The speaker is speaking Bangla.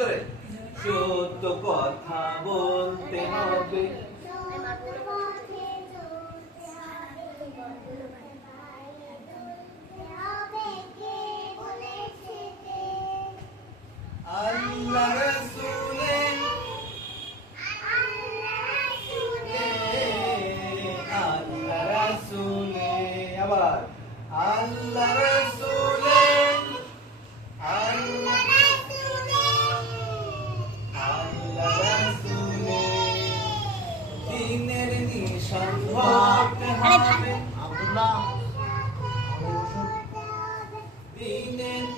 জোরে সত্য কথা বলতে হবে আল্লাহ রাসূলে আল্লাহ রাসূলে আবার আল্লাহ রাসূলে আল্লাহ রাসূলে দ্বীনের নিশান হতে হবে আব্দুল্লাহ দ্বীনের